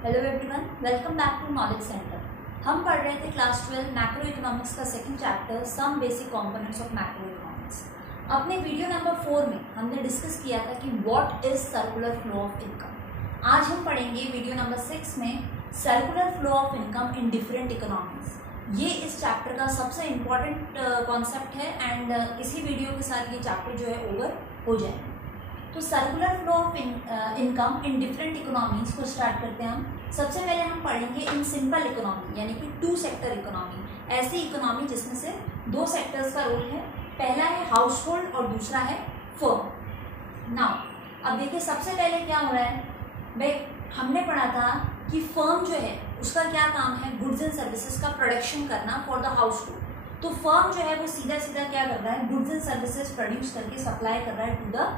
Hello everyone, welcome back to knowledge centre. हम पढ़ रहे थे क्लास 12 मैक्रो इकोनॉमिक्स का second chapter some basic components of macro economics. अपने वीडियो नंबर 4 में हमने डिस्कस किया था कि what is circular flow of income. आज हम पढ़ेंगे वीडियो नंबर 6 में circular flow of income in different economies. ये इस चैप्टर का सबसे इम्पॉर्टेंट कॉन्सेप्ट है एंड इसी वीडियो के साथ ये चैप्टर जो है ओवर हो जाएगा। तो circular flow of income in different economies को स्टार्ट करते हैं हम। सबसे पहले हम पढ़ेंगे इन सिंपल इकोनॉमी यानी कि 2 सेक्टर इकोनॉमी, ऐसी इकोनॉमी जिसमें से 2 सेक्टर्स का रोल है। पहला है हाउस होल्ड और दूसरा है फर्म। नाउ अब देखिए सबसे पहले क्या हो रहा है भाई, हमने पढ़ा था कि फर्म जो है उसका क्या काम है, गुड्स एंड सर्विसेज का प्रोडक्शन करना फॉर द हाउस होल्ड। तो फर्म जो है वो सीधा सीधा क्या कर रहा है, गुड्स एंड सर्विसेज प्रोड्यूस करके सप्लाई कर रहा है टू द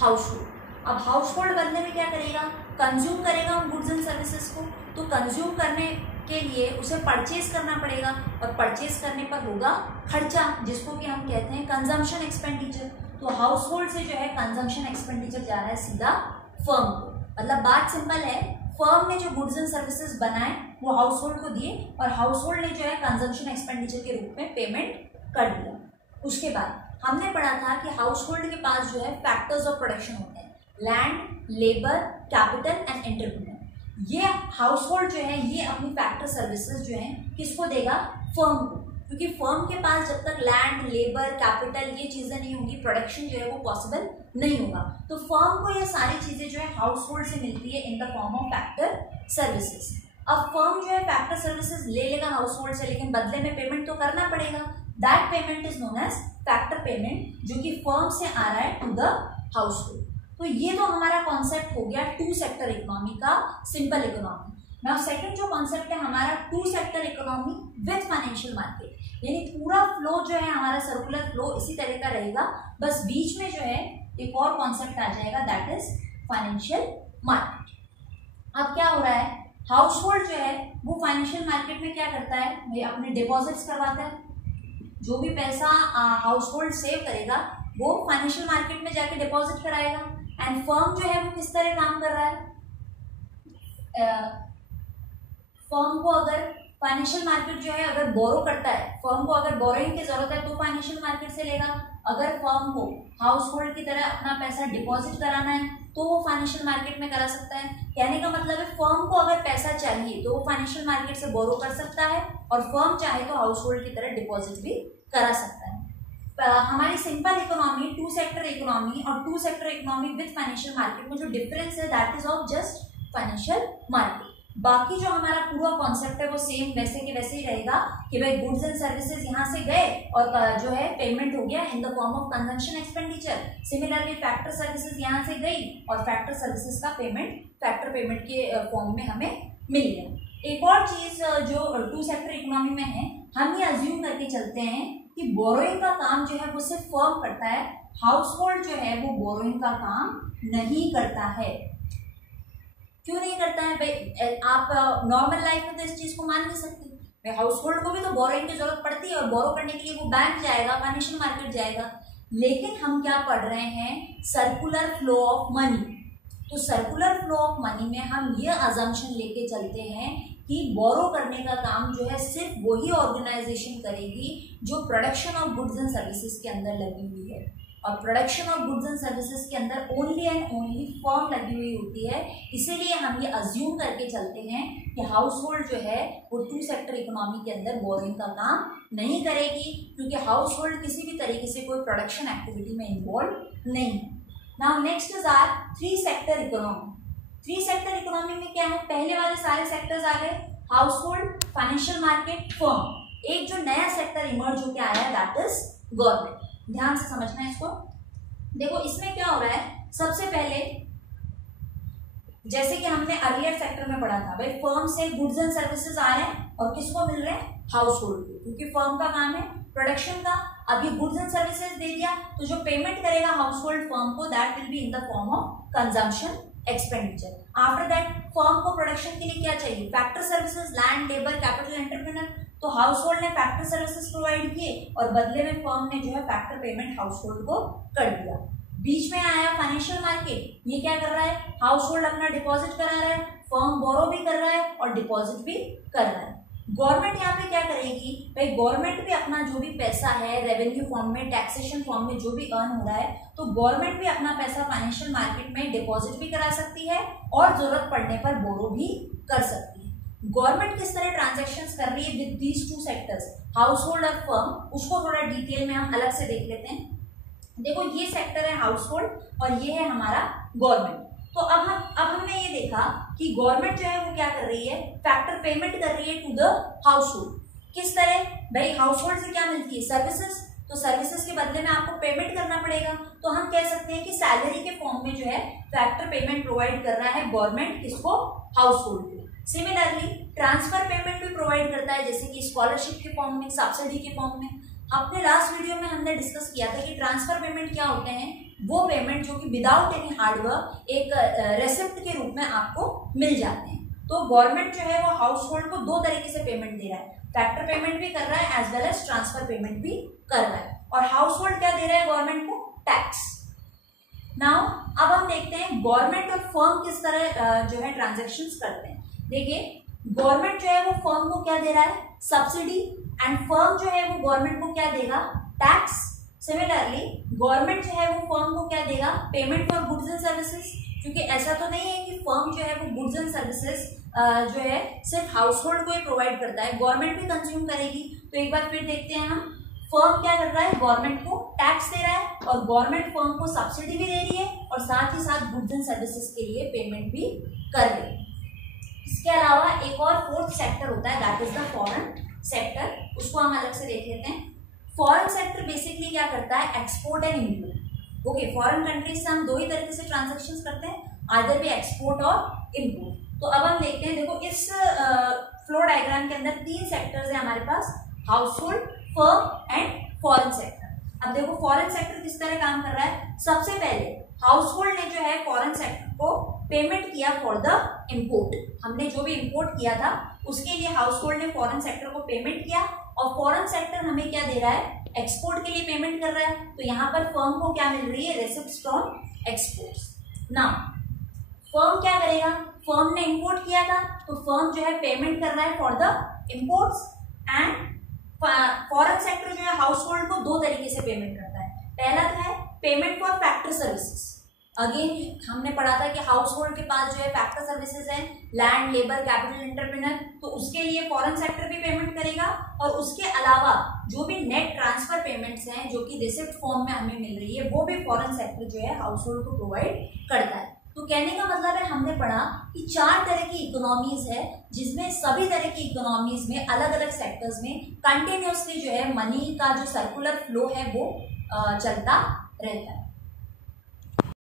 हाउस होल्ड। अब हाउस होल्ड बदले में क्या करेगा, कंज्यूम करेगा उन गुड्स एंड सर्विसेज को। तो कंज्यूम करने के लिए उसे परचेज करना पड़ेगा और परचेज करने पर होगा खर्चा, जिसको कि हम कहते हैं कंजम्पशन एक्सपेंडिचर। तो हाउस होल्ड से जो है कंजम्पशन एक्सपेंडिचर जा रहा है सीधा फर्म को। मतलब बात सिंपल है, फर्म ने जो गुड्स एंड सर्विसेज बनाए वो हाउस होल्ड को दिए और हाउस होल्ड ने जो है कंजम्पशन एक्सपेंडिचर के रूप में पेमेंट कर दिया। उसके बाद हमने पढ़ा था कि हाउस होल्ड के पास जो है फैक्टर्स ऑफ प्रोडक्शन होते हैं, land, labour, capital and entrepreneur. ये हाउस होल्ड जो है ये अपनी फैक्टर सर्विसेज जो है किसको देगा, फर्म को। क्योंकि फर्म के पास जब तक लैंड, लेबर, कैपिटल ये चीजें नहीं होंगी, प्रोडक्शन जो है वो पॉसिबल नहीं होगा। तो फर्म को ये सारी चीजें जो है हाउस होल्ड से मिलती है in the form of factor services. अब फर्म जो है फैक्टर सर्विसेज ले लेगा हाउस होल्ड से, लेकिन बदले में पेमेंट तो करना पड़ेगा। That payment is known age factor payment, जो कि फर्म से आ रहा है टू द हाउस होल्ड। तो ये तो हमारा कॉन्सेप्ट हो गया 2 सेक्टर इकोनॉमी का, सिंपल इकोनॉमी। नाउ सेकंड जो कॉन्सेप्ट है हमारा 2 sector economy with financial market, यानी पूरा फ्लो जो है हमारा सर्कुलर फ्लो इसी तरह का रहेगा, बस बीच में जो है एक और कॉन्सेप्ट आ जाएगा, दैट इज फाइनेंशियल मार्केट। अब क्या हो रहा है, हाउस होल्ड जो है वो फाइनेंशियल मार्केट में क्या करता है भाई, अपने डिपॉजिट्स करवाता है। जो भी पैसा हाउस होल्ड सेव करेगा वो फाइनेंशियल मार्केट में जाके डिपॉजिट कराएगा। एंड फर्म जो है वो किस तरह काम कर रहा है, फर्म को अगर फाइनेंशियल मार्केट जो है अगर बोरो करता है, फर्म को अगर बोरोइंग की जरूरत है तो फाइनेंशियल मार्केट से लेगा। अगर फर्म को हाउस होल्ड की तरह अपना पैसा डिपॉजिट कराना है तो वो फाइनेंशियल मार्केट में करा सकता है। कहने का मतलब है फर्म को अगर पैसा चाहिए तो वो फाइनेंशियल मार्केट से बोरो कर सकता है और फर्म चाहे तो हाउस होल्ड की तरह डिपॉजिट भी करा सकता है। हमारी सिंपल इकोनॉमी 2 सेक्टर इकोनॉमी और 2 sector economy with financial market में जो डिफरेंस है that is of just financial market. बाकी जो हमारा पूरा कॉन्सेप्ट है वो सेम वैसे के वैसे ही रहेगा कि भाई गुड्स एंड सर्विसेज यहाँ से गए और जो है पेमेंट हो गया in the form of consumption expenditure. Similarly factor services यहाँ से गई और फैक्टर सर्विसेज का पेमेंट फैक्टर पेमेंट के फॉर्म में हमें मिल गया। एक और चीज जो 2 सेक्टर इकोनॉमी में है, हम ये अज्यूम करके चलते हैं कि बोरोइंग का काम जो है वो सिर्फ फर्म करता है, हाउस होल्ड जो है वो बोरोइंग का काम नहीं करता है। क्यों नहीं करता है भाई, आप नॉर्मल लाइफ में तो इस चीज को मान नहीं सकते भाई, हाउस होल्ड को भी तो बोरोइंग की जरूरत पड़ती है और बोरो करने के लिए वो बैंक जाएगा, फाइनेंशियल मार्केट जाएगा। लेकिन हम क्या पढ़ रहे हैं, सर्कुलर फ्लो ऑफ मनी। तो सर्कुलर फ्लो ऑफ मनी में हम ये अजम्पशन लेके चलते हैं कि बोरो करने का काम जो है सिर्फ वही ऑर्गेनाइजेशन करेगी जो production of goods and services के अंदर लगी हुई है, और production of goods and services के अंदर ओनली एंड ओनली फर्म लगी हुई होती है। इसीलिए हम ये अज्यूम करके चलते हैं कि हाउस होल्ड जो है वो 2 सेक्टर इकोनॉमी के अंदर बोरोइंग का काम नहीं करेगी, क्योंकि हाउस होल्ड किसी भी तरीके से कोई प्रोडक्शन एक्टिविटी में इन्वॉल्व नहीं है। Now next is our 3 sector economy. 3 sector economy में क्या है, पहले वाले सारे सेक्टर्स आ गए, household, financial market, firm. एक जो नया सेक्टर इमर्ज होकर आया दैट इज गवर्नमेंट। ध्यान से समझना है इसको। देखो इसमें क्या हो रहा है, सबसे पहले जैसे कि हमने अर्लियर सेक्टर में पढ़ा था भाई, फर्म से गुड्स एंड सर्विसेज आ रहे हैं और किसको मिल रहे हैं, हाउस होल्ड को, क्योंकि फर्म का काम है प्रोडक्शन का। अब ये गुड्स एंड सर्विसेज दे दिया तो जो पेमेंट करेगा हाउस होल्ड फर्म को that will be in the form of consumption expenditure. After that firm को प्रोडक्शन के लिए क्या चाहिए, factor services, land, labour, capital, entrepreneur. तो हाउस होल्ड ने फैक्टर सर्विसेज प्रोवाइड किए और बदले में फर्म ने जो है फैक्टर पेमेंट हाउस होल्ड को कर दिया। बीच में आया फाइनेंशियल मार्केट, ये क्या कर रहा है, हाउस होल्ड अपना डिपॉजिट करा रहा है, फर्म बोरो भी कर रहा है और डिपॉजिट भी कर रहा है। गवर्नमेंट यहाँ पे क्या करेगी भाई, गवर्नमेंट भी अपना जो भी पैसा है रेवेन्यू फॉर्म में, टैक्सेशन फॉर्म में जो भी अर्न हो रहा है, तो गवर्नमेंट भी अपना पैसा फाइनेंशियल मार्केट में डिपॉजिट भी करा सकती है और जरूरत पड़ने पर बोरो भी कर सकती है। गवर्नमेंट किस तरह ट्रांजेक्शन्स कर रही है with these two sectors, house hold और फर्म, उसको थोड़ा डिटेल में हम अलग से देख लेते हैं। देखो ये सेक्टर है हाउस होल्ड और ये है हमारा गवर्नमेंट। तो अब हमने ये देखा कि गवर्नमेंट जो है वो क्या कर रही है, फैक्टर पेमेंट कर रही है टू द हाउस होल्ड। किस तरह भाई, हाउस होल्ड से क्या मिलती है, सर्विसेज, तो सर्विसेज के बदले में आपको पेमेंट करना पड़ेगा। तो हम कह सकते हैं कि सैलरी के फॉर्म में जो है फैक्टर पेमेंट प्रोवाइड कर रहा है गवर्नमेंट, किसको, हाउस होल्ड को। सिमिलरली ट्रांसफर पेमेंट भी प्रोवाइड करता है, जैसे कि स्कॉलरशिप के फॉर्म में, सब्सिडी के फॉर्म में। अपने लास्ट वीडियो में हमने डिस्कस किया था कि ट्रांसफर पेमेंट क्या होते हैं, वो पेमेंट जो कि विदाउट एनी हार्डवर्क एक रेसिप्ट के रूप में आपको मिल जाते हैं। तो गवर्नमेंट जो है वो हाउस होल्ड को दो तरीके से पेमेंट दे रहा है, फैक्टर पेमेंट भी कर रहा है as well as transfer payment भी कर रहा है। और हाउस होल्ड क्या दे रहा है गवर्नमेंट को, टैक्स। नाउ अब हम देखते हैं गवर्नमेंट और फर्म किस तरह जो है ट्रांजेक्शन्स करते हैं। देखिए गवर्नमेंट जो है वो फर्म को क्या दे रहा है, सब्सिडी, एंड फर्म जो है वो गवर्नमेंट को क्या देगा, टैक्स। सिमिलरली गवर्नमेंट जो है वो फर्म को क्या देगा, payment for goods and services, क्योंकि ऐसा तो नहीं है कि फर्म जो है वो गुड्स एंड सर्विसेज जो है सिर्फ हाउस होल्ड को ही प्रोवाइड करता है, गवर्नमेंट भी कंज्यूम करेगी। तो एक बार फिर देखते हैं हम, फर्म क्या कर रहा है, गवर्नमेंट को टैक्स दे रहा है और गवर्नमेंट फर्म को सब्सिडी भी दे रही है और साथ ही साथ गुड्स एंड सर्विसेज के लिए पेमेंट भी कर रही है। इसके अलावा एक और फोर्थ सेक्टर होता है, that is the foreign sector, उसको हम अलग से देख लेते हैं। फॉरेन सेक्टर बेसिकली क्या करता है, export and import. Okay, foreign countries से हम दो ही तरीके से ट्रांजेक्शन्स करते हैं, आइदर भी एक्सपोर्ट और इम्पोर्ट। तो अब हम देखते हैं, देखो इस फ्लो डायग्राम के अंदर तीन सेक्टर्स है हमारे पास, household, firm and foreign sector. अब देखो फॉरेन सेक्टर किस तरह काम कर रहा है, सबसे पहले हाउस होल्ड ने जो है फॉरेन सेक्टर को पेमेंट किया फॉर द इम्पोर्ट। हमने जो भी इम्पोर्ट किया था उसके लिए हाउस होल्ड ने फॉरेन सेक्टर को पेमेंट किया और फॉरेन सेक्टर हमें क्या दे रहा है, एक्सपोर्ट के लिए पेमेंट कर रहा है। तो यहाँ पर फर्म को क्या मिल रही है, रेसिप्ट्स फ्रॉम एक्सपोर्ट्स। नाउ फर्म क्या करेगा, फर्म ने इंपोर्ट किया था तो फर्म जो है पेमेंट कर रहा है for the imports. And foreign sector जो है हाउस होल्ड को दो तरीके से पेमेंट करता है। पहला तो है payment for factor services. Again हमने पढ़ा था कि हाउस होल्ड के पास जो है फैक्टर सर्विसेज है, लैंड, लेबर, कैपिटल, एंटरप्रेन्योर, तो उसके लिए फॉरेन सेक्टर भी पेमेंट करेगा। और उसके अलावा जो भी नेट ट्रांसफर पेमेंट्स हैं जो कि रिसिप्ट फॉर्म में हमें मिल रही है, वो भी फॉरेन सेक्टर जो है हाउस होल्ड को प्रोवाइड करता है। तो कहने का मतलब है, हमने पढ़ा कि चार तरह की इकोनॉमीज है जिसमें सभी तरह की इकोनॉमीज में अलग अलग सेक्टर्स में कंटिन्यूअसली जो है मनी का जो सर्कुलर फ्लो है वो चलता रहता है।